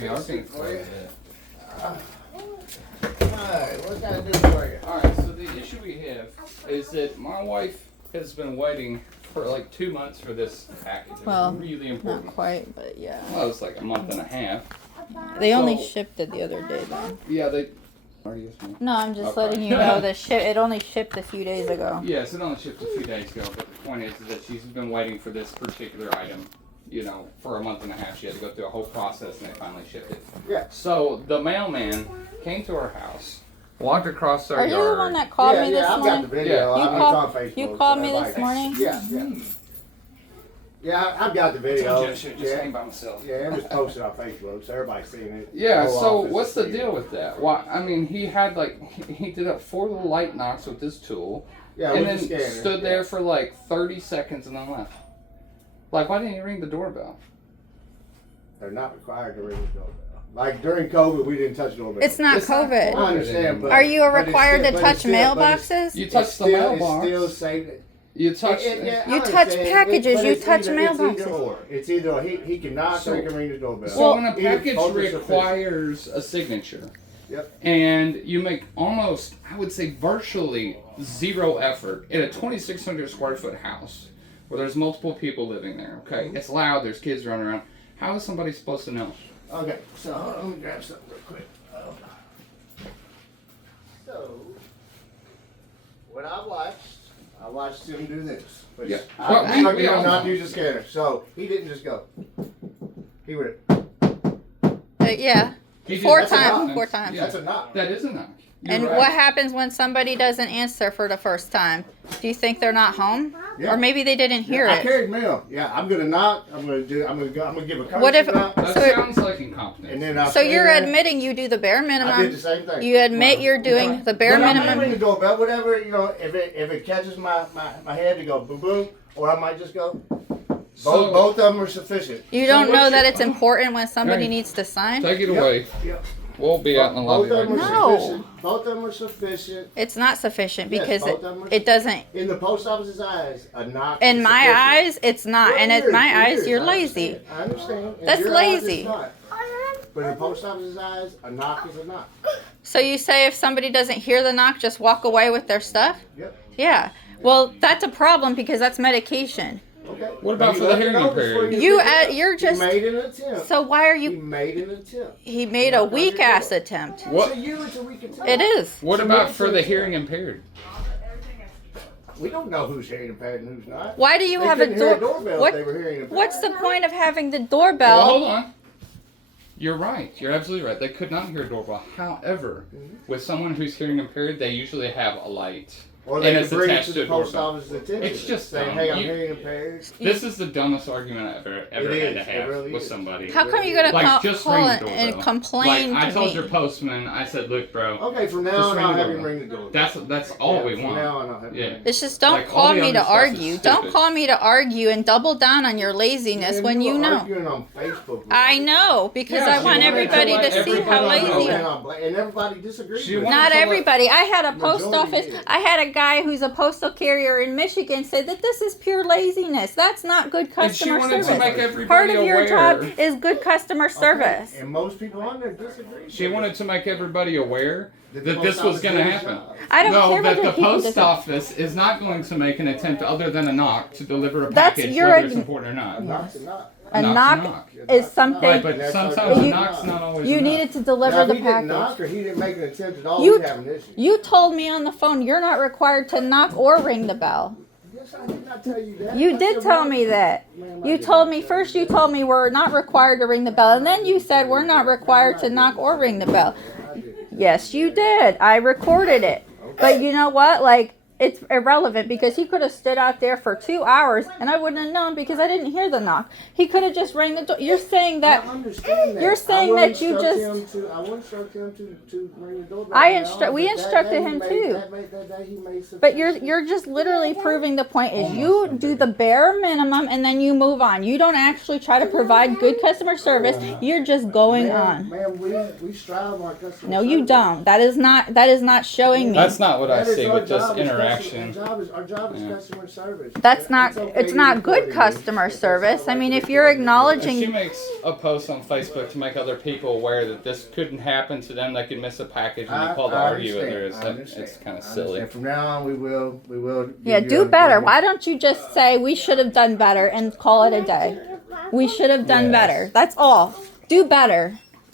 We are getting quite a bit. Alright, what can I do for you? Alright, so the issue we have is that my wife has been waiting for like 2 months for this package. It was Well, really not important. quite, but yeah. Well, it was like a month and a half. They only So- shipped it the other day, though. Yeah, they. Are you listening? No, I'm just Okay. letting you know that it only shipped a few days ago. Yes, it only shipped a few days ago, but the point is that she's been waiting for this particular item, you know, for a month and a half. She had to go through a whole process and they finally shipped it. Yeah. So the mailman came to our house, walked across our Are you yard. the one that called me this I've got the morning? video. Yeah. I You mean, called- it's on Facebook. You so called me everybody- this morning? Yeah. Yeah, I've got the I video. told you I should just Yeah. hang by myself. Yeah, it was posted on Facebook, so everybody's seen it. Yeah, Whole so office what's has the seen it. deal with that? Why? I mean, he had like he did up 4 little light knocks with this tool, Yeah, and with then the scanner. stood there for like 30 seconds and then left. Like, why didn't he ring the doorbell? They're not required to ring the doorbell. Like during COVID, we didn't touch doorbell. It's not It's not COVID. I understand, but Are you but it's required still- to but touch it's still- but it's- mailboxes? You it's touched the still- mailbox. It's still safe. You touched. Yeah, I You touch understand. packages, But you it's touch either- mailboxes. It's either or. It's either he can knock or he can ring the doorbell. So when a Either package both are sufficient. requires a signature, Yep. and you make almost, I would say, virtually zero effort in a 2,600 square foot house where there's multiple people living there. Okay, Mm-hmm. it's loud. There's kids running around. How is somebody supposed to know? Okay, so hold on, let me grab something real quick. So, what I watched him do this. Which Yeah. I Well, instructed we him all not know. to use a scanner. So, he didn't just go. He went, Yeah. He did- 4 that's a times. knock. 4 times. Yeah. that's a knock. That is a knock. You're And right. what happens when somebody doesn't answer for the first time? Do you think they're not home? Yeah. Or maybe they didn't hear I it. carried mail. Yeah, I'm gonna knock. I'm gonna give a courtesy What if- knock, That So- sounds like incompetence. and then I'll So stay you're there. admitting you do the bare I did the minimum. same thing. You admit you're doing the bare But I might ring minimum. the doorbell, whatever, you know, if it catches my head to go boom boom, or I might just go. So- Both of them are sufficient. You So don't know what's that your- it's important when somebody Hey. needs to sign? Take it Yep. away. Yep. We'll be out in the lobby. Both of them right are now. No. sufficient. Both of them are sufficient. It's not sufficient Yes, because both of them are it doesn't. In the post office's eyes, a knock. In is my sufficient. eyes, it's not. Well, And it in my is, it eyes, is, you're I lazy. understand. I understand. In That's your eyes, it's lazy. not. But in the post office's eyes, a knock is a knock. So you say if somebody doesn't hear the knock, just walk away with their stuff? Yep. Yeah. Well, that's a problem because that's medication. Okay. What about But for you the let me hearing know before impaired? You pick it up. you're just. He made an attempt. So why are He you? made an attempt. He made a weak ass attempt. What? To you, it's a weak attempt. It is. What So about what for is the it? hearing impaired? We don't know who's hearing impaired and who's not. Why do you They have a couldn't hear door? if they were hearing impaired. What's the point of having the Well, doorbell? hold on. You're right. You're absolutely right. They could not hear a doorbell. However, with someone who's hearing impaired, they usually have a light. Or they And could it's bring it attached to to the a post doorbell. office's attention. It's just saying, dumb. hey, I'm You- hearing impaired. This is the dumbest argument I've ever It had to is. It have really with is. somebody. How come you gotta Like, just call ring the and doorbell. complain Like, I to told me? your postman, I said, look, bro, Okay, from now Just on, ring I'll the have him doorbell. ring the doorbell. that's all Yeah, we from want. now on, I'll have him Yeah. ring It's just don't Like, all call the me to other stuff is argue. stupid. Don't call me to argue and double down on your laziness Man, when you were know. arguing on Facebook with I me. know because Yeah, I she want wanted to everybody let to see how everybody lazy know you and, are. and everybody disagreed She with wanted me. Not to let- everybody. I had a post Majority office. did. I had a guy who's a postal carrier in Michigan say that this is pure laziness. That's not good And she customer wanted to service. make everybody Part of your aware. job is good customer Okay, service. And most people on there disagree. She wanted to make everybody aware That the that this post was office going to did its happen. job. I don't No, care that what the people post disagree. office is not going to make an attempt other than a knock to deliver a That's package, your- whether it's important or not. A knock's a knock. A knock's knock a knock. is something Right, but That's sometimes our a You- knock's not always a you knock. needed to Now, deliver if the he didn't knock package. or he didn't make an attempt at all, You- we'd have an issue. You told me on the phone you're not required to knock or ring the bell. Yes, I did not tell you that. You I did said, tell well, me that. ma'am, I You did told not me tell first. you You that. told me we're not required to ring the bell, and then you said we're not required to knock or ring the bell. I did. Yes, you did. I recorded it. But you know what? Like, it's irrelevant because he could have stood out there for 2 hours and I wouldn't have known because I didn't hear the knock. He could have just rang the door. You're saying that. I understand that. you're saying I will that you instruct just- him I will instruct him to ring the doorbell. I now, instru- we but that instructed day he him made- too. that day he made But you're sufficient- just literally proving the point is Almost you something. do the bare minimum and then you move on. You don't actually try to provide good customer service. You're just going on. Ma'am, we strive our customer No, you service. don't. That is not showing me. That's not what I That is see our with just job as customer interaction. Our job is Yeah. customer service. That's not. okay It's to not report good it. customer If that's service. how I mean, like if you're it. If she acknowledging, makes a post on Facebook to make other people aware that this couldn't happen to them, they could miss a package and they call to argue with her. It's kind of silly. And from now on, we will. yeah, give do you better. a- Why don't you just say we should have done better and call it a day? We should have done Yes. better. That's all. Do better.